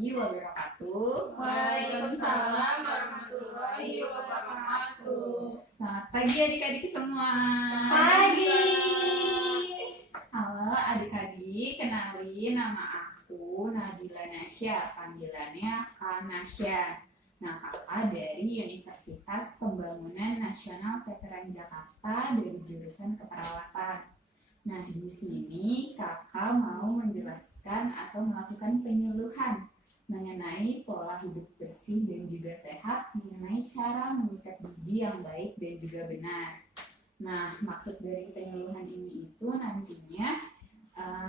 warahmatullahi wabarakatuh. Waalaikumsalam warahmatullahi wabarakatuh. Selamat pagi adik-adik semua. Pagi. Halo adik-adik, kenalin nama aku Nabila Nasya, panggilannya Kak Nasya. Nah, kakak dari Universitas Pembangunan Nasional Veteran Jakarta dari jurusan keperawatan. Nah, di sini kakak mau menjelaskan atau melakukan penyuluhan mengenai pola hidup bersih dan juga sehat, mengenai cara menyikat gigi yang baik dan juga benar. Nah, maksud dari penyuluhan ini itu nantinya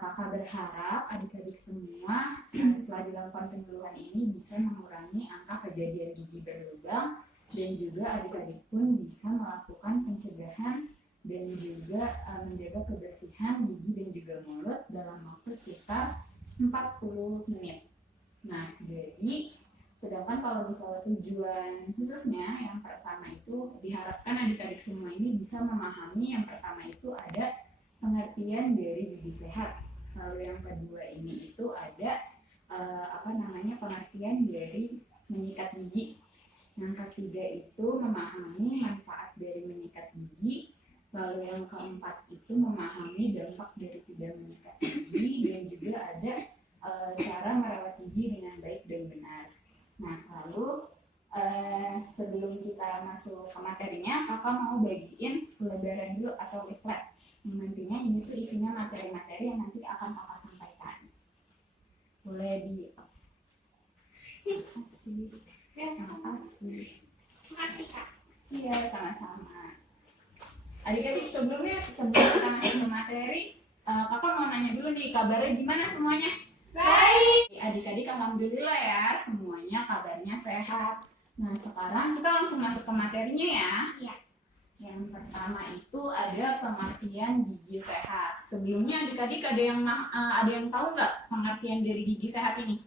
kakak berharap adik-adik semua setelah dilakukan penyuluhan ini bisa mengurangi angka kejadian gigi berlubang dan juga adik-adik pun bisa melakukan pencegahan dan juga menjaga kebersihan gigi dan juga mulut dalam waktu sekitar 40 menit. Nah, jadi sedangkan kalau misalnya tujuan khususnya yang pertama itu diharapkan adik-adik semua ini bisa memahami yang pertama itu ada pengertian dari gigi sehat. Lalu yang kedua ini itu ada pengertian dari menyikat gigi. Yang ketiga itu memahami manfaat dari menyikat gigi. Lalu yang keempat itu memahami dampak dari tidak menyikat gigi dan juga ada cara merawat gigi dengan baik dan benar. Nah, lalu sebelum kita masuk ke materinya, kakak mau bagiin selebaran dulu atau leaflet. Yang nantinya ini tuh isinya materi-materi yang nanti akan kakak sampaikan. Boleh di Terima kasih Kak. Iya, sama-sama. Adik-adik sebelum kita masuk ke materi, kakak mau nanya dulu nih, kabarnya gimana semuanya? Baik. Adik-adik alhamdulillah ya, semuanya kabarnya sehat. Nah, sekarang kita langsung masuk ke materinya ya. Iya. Yang pertama itu ada pengertian gigi sehat. Sebelumnya adik-adik ada yang tahu nggak pengertian dari gigi sehat ini?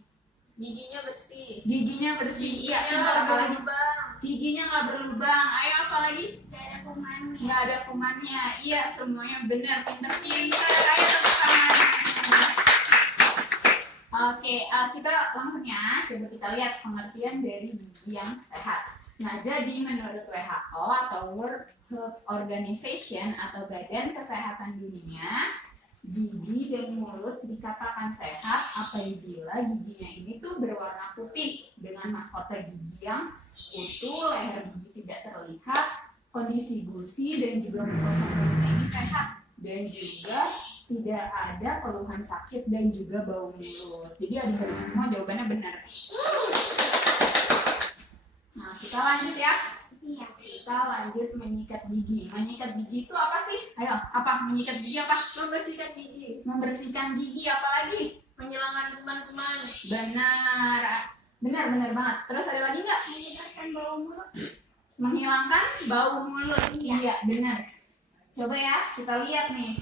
Giginya bersih. Giginya bersih. Iya. Nggak Apalagi? berlubang. Giginya nggak berlubang. Ayo apa lagi? Nggak ada kumannya. Nggak ada kumannya. Iya, semuanya benar. Pinter-pinter. Ayo tepuk tangan. Oke, kita langsung ya. Coba kita lihat pengertian dari gigi yang sehat. Nah, jadi menurut WHO atau World Health Organization atau Badan Kesehatan Dunia, gigi dan mulut dikatakan sehat apabila giginya ini tuh berwarna putih dengan mahkota gigi yang utuh, leher gigi tidak terlihat, kondisi gusi dan juga mukosa mulutnya ini sehat, dan juga tidak ada keluhan sakit dan juga bau mulut. Jadi adik-adik semua jawabannya benar. Nah, kita lanjut ya. Iya. Kita lanjut menyikat gigi. Menyikat gigi itu apa sih? Ayo, apa? Menyikat gigi apa? Membersihkan gigi. Membersihkan gigi apa lagi? Menghilangkan kuman-kuman. Benar. Benar banget. Terus ada lagi nggak? Menghilangkan bau mulut. Menghilangkan bau mulut. Iya. Iya, benar. Coba ya, kita lihat nih.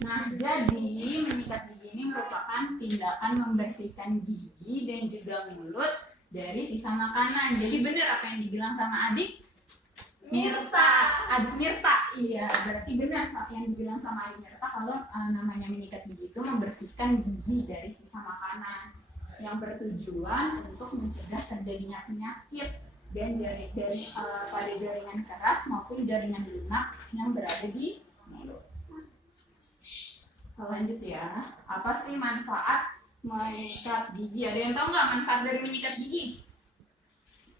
Nah, jadi menyikat gigi ini merupakan tindakan membersihkan gigi dan juga mulut dari sisa makanan. Jadi benar apa yang dibilang sama adik Mirta. Adik Mirta, iya, berarti benar yang dibilang sama adik Mirta kalau namanya menyikat gigi itu membersihkan gigi dari sisa makanan yang bertujuan untuk mencegah terjadinya penyakit dan pada jaringan keras maupun jaringan lunak yang berada di mulut. Lanjut ya, apa sih manfaat menyikat gigi? Ada yang tahu nggak manfaat dari menyikat gigi?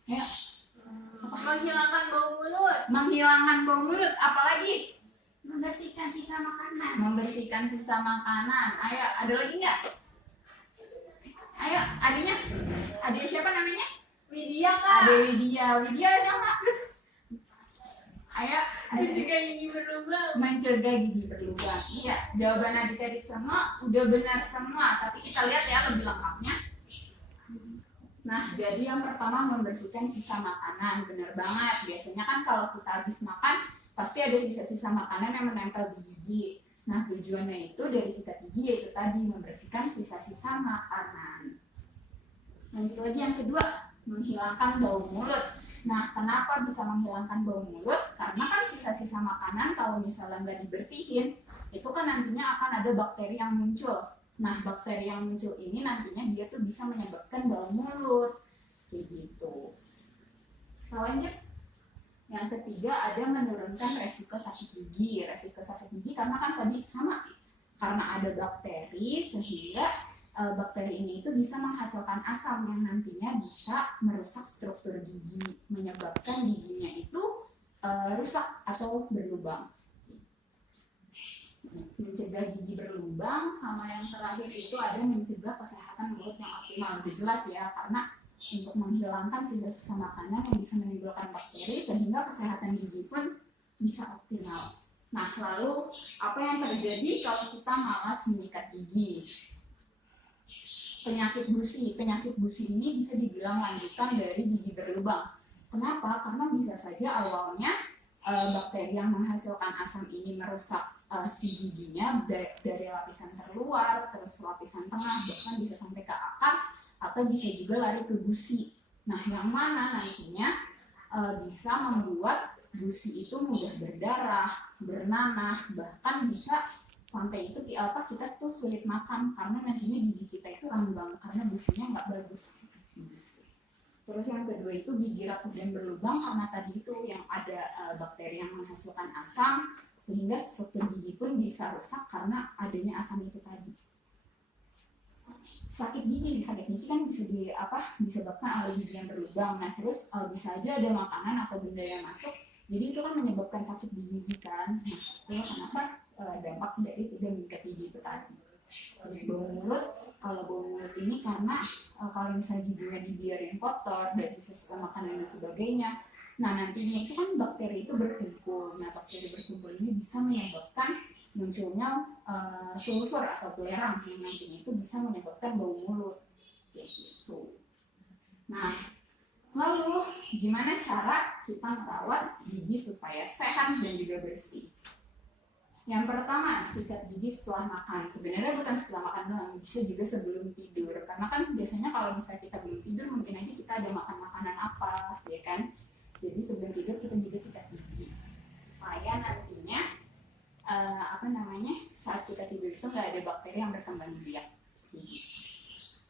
Ya. Menghilangkan bau mulut. Menghilangkan bau mulut, apalagi? Membersihkan sisa makanan. Membersihkan sisa makanan. Ayo, ada lagi nggak? Ayo, adiknya? Adik siapa namanya? Widya, Kak. Adik Widya. Widya ada nggak? Ayo, Mencegah gigi berlubang. mencegah gigi berlubang. Iya, jawaban adik-adik semua udah benar semua. Tapi kita lihat ya lebih lengkapnya. Nah, jadi yang pertama membersihkan sisa makanan. Benar banget. Biasanya kan kalau kita habis makan, pasti ada sisa-sisa makanan yang menempel di gigi. Nah, tujuannya itu dari sikat gigi yaitu tadi membersihkan sisa-sisa makanan. Lanjut lagi yang kedua, menghilangkan bau mulut. Nah, kenapa bisa menghilangkan bau mulut? Karena kan sisa-sisa makanan kalau misalnya nggak dibersihin, itu kan nantinya akan ada bakteri yang muncul. Nah, bakteri yang muncul ini nantinya dia tuh bisa menyebabkan bau mulut, kayak gitu. Selanjut, yang ketiga ada menurunkan resiko sakit gigi. Resiko sakit gigi karena kan tadi sama, karena ada bakteri sehingga bakteri ini itu bisa menghasilkan asam yang nantinya bisa merusak struktur gigi, menyebabkan giginya itu rusak atau berlubang. Mencegah gigi berlubang, sama yang terakhir itu ada mencegah kesehatan mulut yang optimal. Itu jelas ya, karena untuk menghilangkan sisa-sisa makanan yang bisa menimbulkan bakteri sehingga kesehatan gigi pun bisa optimal. Nah, lalu apa yang terjadi kalau kita malas menyikat gigi? Penyakit gusi. Penyakit gusi ini bisa dibilang lanjutan dari gigi berlubang. Kenapa? Karena bisa saja awalnya bakteri yang menghasilkan asam ini merusak si giginya dari lapisan terluar, terus lapisan tengah, bahkan bisa sampai ke akar, atau bisa juga lari ke gusi. Nah, yang mana nantinya bisa membuat gusi itu mudah berdarah, bernanah, bahkan bisa sampai itu kita tuh sulit makan karena nantinya gigi kita itu rambang karena gusinya nggak bagus. Terus yang kedua itu gigi rapuh dan berlubang karena tadi itu yang ada bakteri yang menghasilkan asam sehingga struktur gigi pun bisa rusak karena adanya asam itu tadi. Sakit gigi kan bisa disebabkan oleh gigi yang berlubang. Nah, terus bisa aja ada makanan atau benda yang masuk, jadi itu kan menyebabkan sakit di gigi kan. Nah, itu kenapa dampak dari tidak mengikat gigi itu tadi. Terus bau mulut, kalau bau mulut ini karena kalau misalnya giginya dibiarin kotor dari sisa makanan dan sebagainya, nah nantinya itu kan bakteri itu berkumpul. Nah, bakteri berkumpul ini bisa menyebabkan munculnya sulfur atau belerang yang nantinya itu bisa menyebabkan bau mulut, kayak gitu. Nah, lalu gimana cara kita merawat gigi supaya sehat dan juga bersih? Yang pertama, sikat gigi setelah makan. Sebenarnya bukan setelah makan doang, bisa juga sebelum tidur. Karena kan biasanya kalau misalnya kita belum tidur, mungkin aja kita ada makan makanan apa, ya kan? Jadi sebelum tidur kita juga sikat gigi supaya nantinya saat kita tidur itu nggak ada bakteri yang berkembang biak.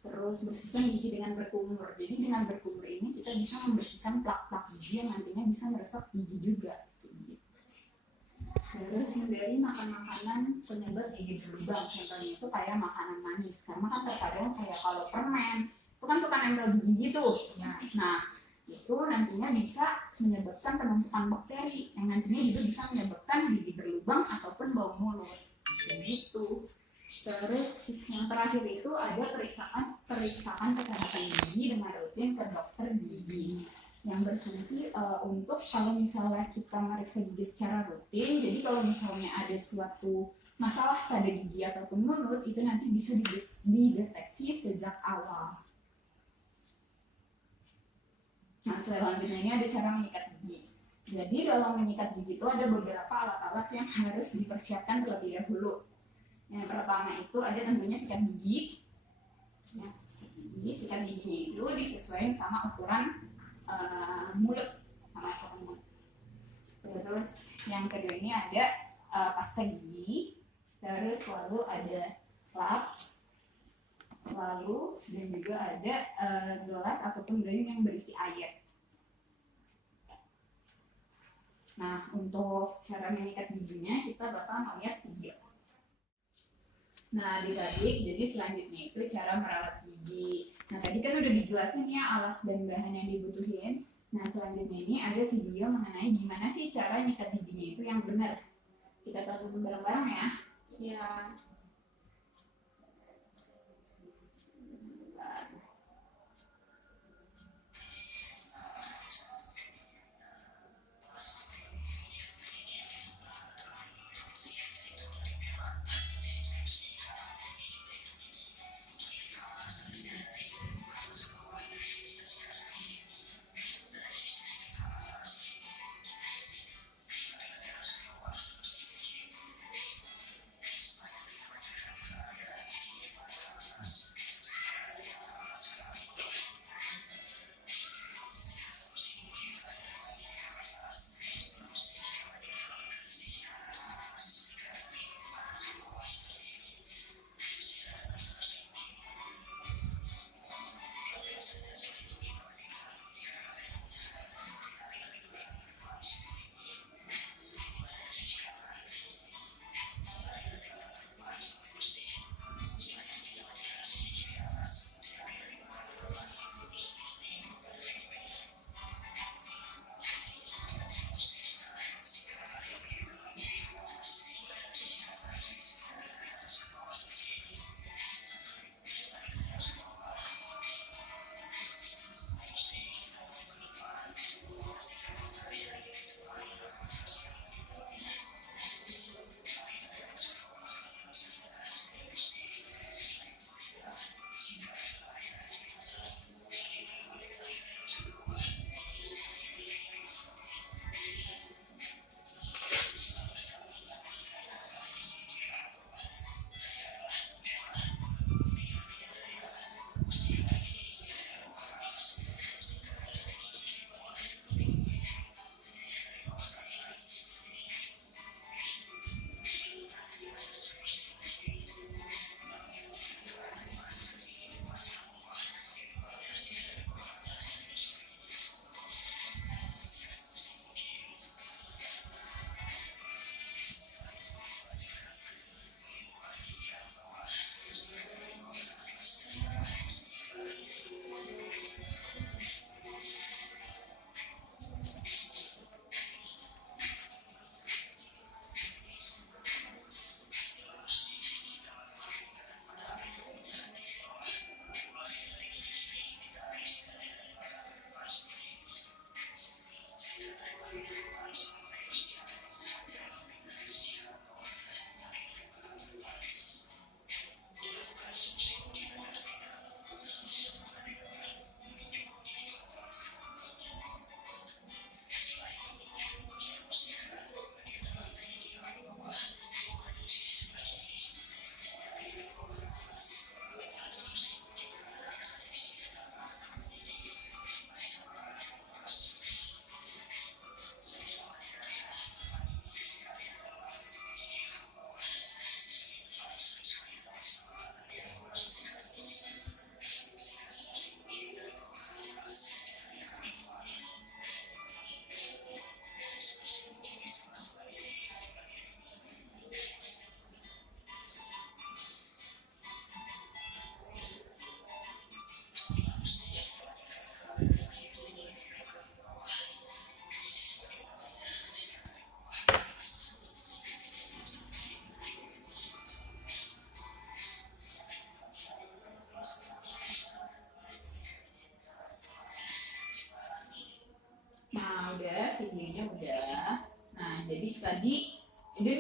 Terus bersihkan gigi dengan berkumur. Jadi dengan berkumur ini kita bisa membersihkan plak-plak gigi yang nantinya bisa merusak gigi juga. Terus hindari makan makanan penyebab gigi berlubang. Contohnya itu kayak makanan manis. Karena kan terkadang kayak kalau permen itu kan suka nempel di gigi tuh. Nah, itu nantinya bisa menyebabkan penumpukan bakteri yang nantinya juga bisa menyebabkan gigi berlubang ataupun bau mulut. Begitu. Terus yang terakhir itu ada periksaan kesehatan gigi dengan rutin ke dokter gigi yang berfungsi untuk kalau misalnya kita meriksa gigi secara rutin. Jadi kalau misalnya ada suatu masalah pada gigi ataupun mulut itu nanti bisa dideteksi sejak awal. Nah, selanjutnya ini ada cara menyikat gigi. Jadi dalam menyikat gigi itu ada beberapa alat-alat yang harus dipersiapkan terlebih dahulu. Yang pertama itu ada tentunya sikat gigi. Ya, sikat gigi itu disesuaikan sama ukuran mulut, sama ukuran mulut. Terus yang kedua ini ada pasta gigi. Terus lalu ada lap. Lalu dan juga ada gelas ataupun gayung yang berisi air. Nah, untuk cara menyikat giginya kita bakal melihat video. Nah, adik-adik, jadi selanjutnya itu cara merawat gigi. Nah, tadi kan udah dijelasin ya alat dan bahan yang dibutuhin. Nah, selanjutnya ini ada video mengenai gimana sih cara nyikat giginya itu yang benar. Kita tonton bareng-bareng ya. Ya.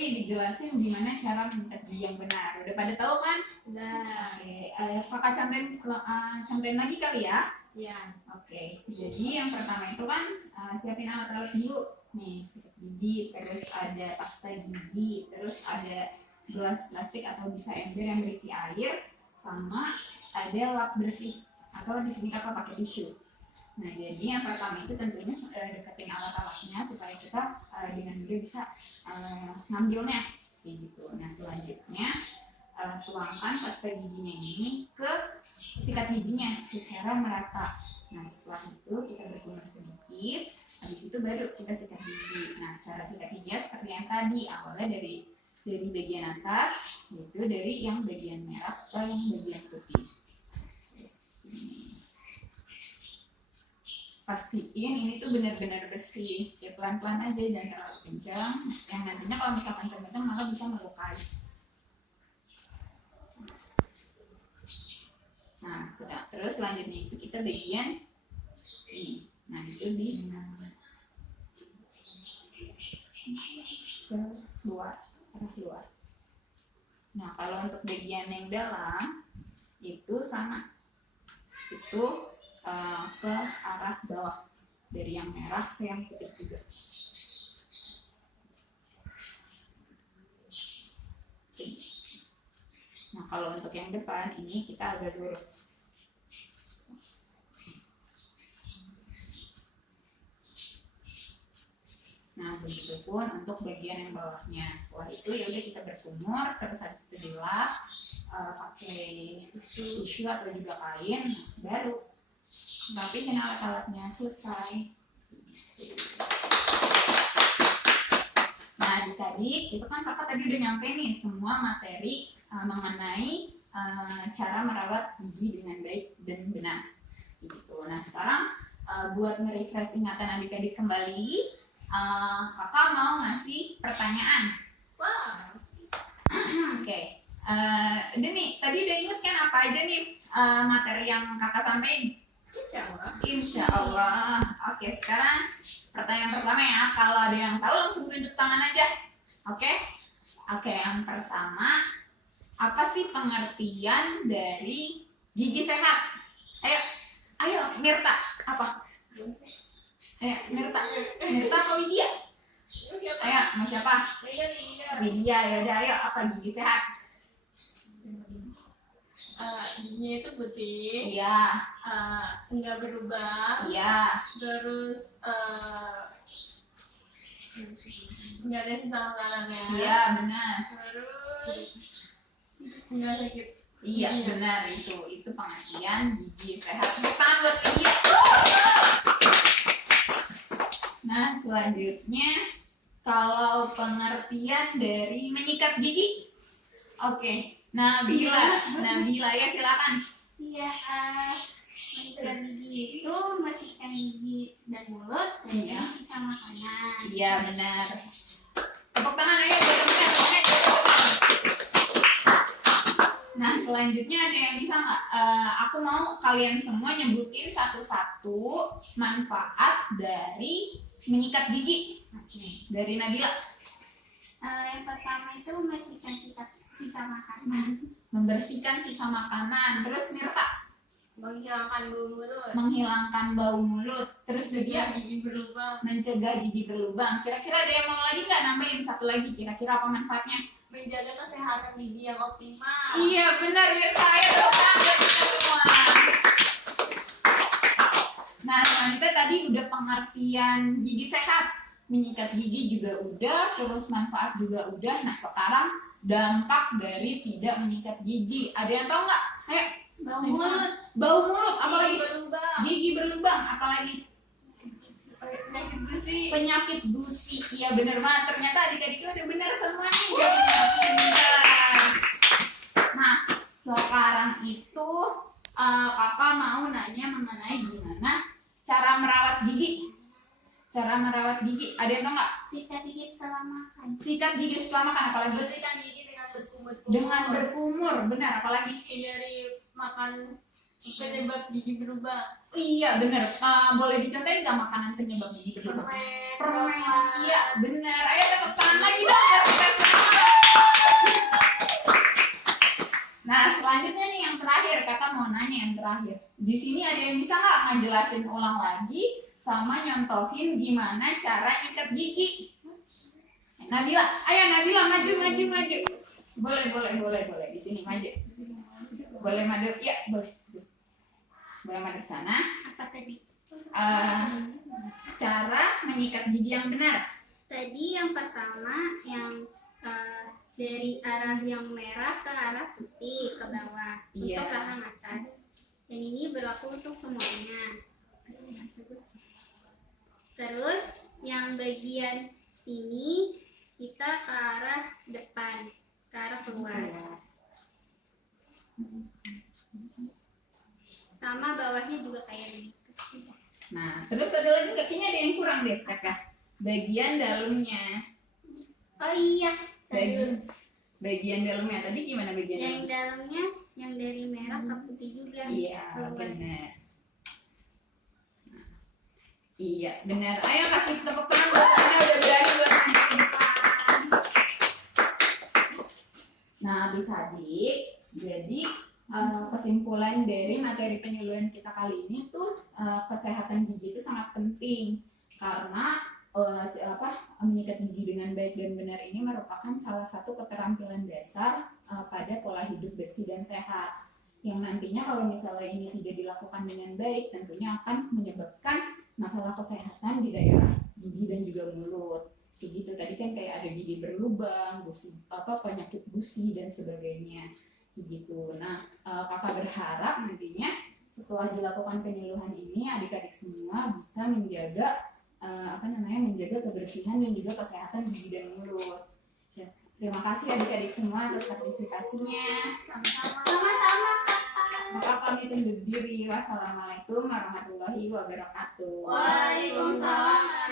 nih dijelasin gimana cara menyikat gigi yang benar. Udah pada tahu kan? Udah. Oke, kakak contohin lagi kali ya. Ya. Oke, jadi yang pertama itu kan siapin alat-alat dulu. Nih, sikat gigi, terus ada pasta gigi, terus ada gelas plastik atau bisa ember yang berisi air, sama ada lap bersih atau di sini kakak pakai tisu. Nah, jadi yang pertama itu tentunya deketin alat-alatnya supaya kita dengan mudah bisa ngambilnya, kayak gitu. Nah, selanjutnya tuangkan pasta giginya ini ke sikat giginya secara merata. Nah, setelah itu kita berkumur sedikit, habis itu baru kita sikat gigi. Nah, cara sikat giginya seperti yang tadi, awalnya dari bagian atas, yaitu dari yang bagian merah ke yang bagian putih. Pastiin ini tuh benar-benar bersih, ya pelan-pelan aja, jangan terlalu kencang, yang nantinya kalau misalkan kencang malah bisa melukai. Nah, terus selanjutnya itu kita bagian ini. Nah, itu di keluar, arah luar. Nah, kalau untuk bagian yang dalam itu sama, itu ke arah bawah, dari yang merah ke yang putih juga. Nah, kalau untuk yang depan ini kita agak lurus. Nah, begitupun untuk bagian yang bawahnya. Setelah itu ya udah kita berkumur, terus habis itu dilap pakai tisu atau juga kain, baru rapiin alat-alatnya, selesai. Nah, adik-adik, itu kan kakak tadi udah nyampe nih semua materi mengenai cara merawat gigi dengan baik dan benar. Gitu. Nah, sekarang buat nge-refresh ingatan adik-adik kembali, kakak mau ngasih pertanyaan. Wow. Oke. Udah nih, tadi udah inget kan apa aja nih materi yang kakak sampaikan? Insya Allah. Insya Allah. Oke, sekarang pertanyaan pertama ya. Kalau ada yang tahu langsung tunjuk tangan aja. Oke? Oke, yang pertama, apa sih pengertian dari gigi sehat? Ayo, Mirta. Apa? Ayo, Mirta. Mirta apa Widya? Ayo, mau siapa? Widya, ya udah, ayo. Apa gigi sehat? Giginya itu putih. Iya. Enggak berubah. Iya. Terus enggak ada sisa makanannya. Iya, benar. Terus enggak sakit. Iya, benar itu pengertian gigi sehat. Tepuk tangan buat Widya. Nah, selanjutnya kalau pengertian dari menyikat gigi. Oke. Nabila ya, silakan. Iya, menyikat gigi itu membersihkan gigi dan mulut dari sisa makanan. Iya, benar. Tepuk tangan ayo buat teman-teman. Nah, selanjutnya ada yang bisa nggak? Aku mau kalian semua nyebutin satu-satu manfaat dari menyikat gigi. Dari Nabila. Yang pertama itu membersihkan sisa makanan. Membersihkan sisa makanan. Terus Mirta. Menghilangkan bau mulut. Menghilangkan bau mulut. Terus Widya. Gigi berlubang. Mencegah gigi berlubang. Kira-kira ada yang mau lagi nggak nambahin satu lagi? Kira-kira apa manfaatnya? Menjaga kesehatan gigi yang optimal. Iya, benar Mirta. Ayo tepuk tangan buat kita semua. Nah, selanjutnya tadi udah pengertian gigi sehat. Menyikat gigi juga udah, terus manfaat juga udah. Nah, sekarang dampak dari tidak menyikat gigi. Ada yang tahu nggak? Ayo. Bau mulut. Bau mulut, apalagi? Gigi berlubang. Gigi berlubang, apalagi? Penyakit gusi. Penyakit gusi. Iya, bener banget. Ternyata adik-adiknya udah bener semuanya. Udah pintar. Nah, sekarang itu kakak mau nanya mengenai gimana cara merawat gigi. Cara merawat gigi, ada yang tahu nggak? Sikat gigi setelah makan. Sikat gigi setelah makan, apalagi? Bersihkan gigi dengan berkumur. Dengan berkumur, benar, apalagi? Hindari makan Penyebab gigi berubah. Iya bener. Boleh dicontohin nggak makanan penyebab gigi berubah? Permen. Iya bener. Ayo tepuk tangan lagi dong buat kita semua. Nah selanjutnya nih yang terakhir, kakak mau nanya yang terakhir. Di sini ada yang bisa nggak ngejelasin ulang lagi sama nyontohin gimana cara nyikat gigi? Nabila, ayo Nabila maju. Boleh di sini maju. Boleh maju, ya boleh. Boleh maju sana. Apa tadi? Cara menyikat gigi yang benar. Tadi yang pertama yang dari arah yang merah ke arah putih ke bawah Iya. untuk rahang atas. Dan ini berlaku untuk semuanya. Terus yang bagian sini kita ke arah depan, ke arah keluar. Sama bawahnya juga kayak gitu. Nah, terus ada lagi nggak? Kayaknya ada yang kurang deh, kakak. Bagian dalamnya. Oh iya, Bagian dalamnya. Tadi gimana bagian yang dalamnya? dalamnya yang dari merah ke putih juga. Iya, keluar. benar. Iya, benar. Ayo kasih tepuk tangan buat Anda udah berani buat masuk ke depan. Nah, adik-adik, jadi kesimpulan dari materi penyuluhan kita kali ini tuh kesehatan gigi itu sangat penting karena menyikat gigi dengan baik dan benar ini merupakan salah satu keterampilan dasar pada pola hidup bersih dan sehat yang nantinya kalau misalnya ini tidak dilakukan dengan baik tentunya akan menyebabkan masalah kesehatan di daerah gigi dan juga mulut. Begitu tadi kan kayak ada gigi berlubang, penyakit gusi dan sebagainya. Begitu. Nah, kakak berharap nantinya setelah dilakukan penyuluhan ini adik-adik semua bisa menjaga menjaga kebersihan dan juga kesehatan gigi dan mulut. Ya, terima kasih adik-adik semua atas partisipasinya. Sama-sama kakak. Kakak pamit undur diri. Wassalamualaikum warahmatullahi wabarakatuh. Waalaikumsalam.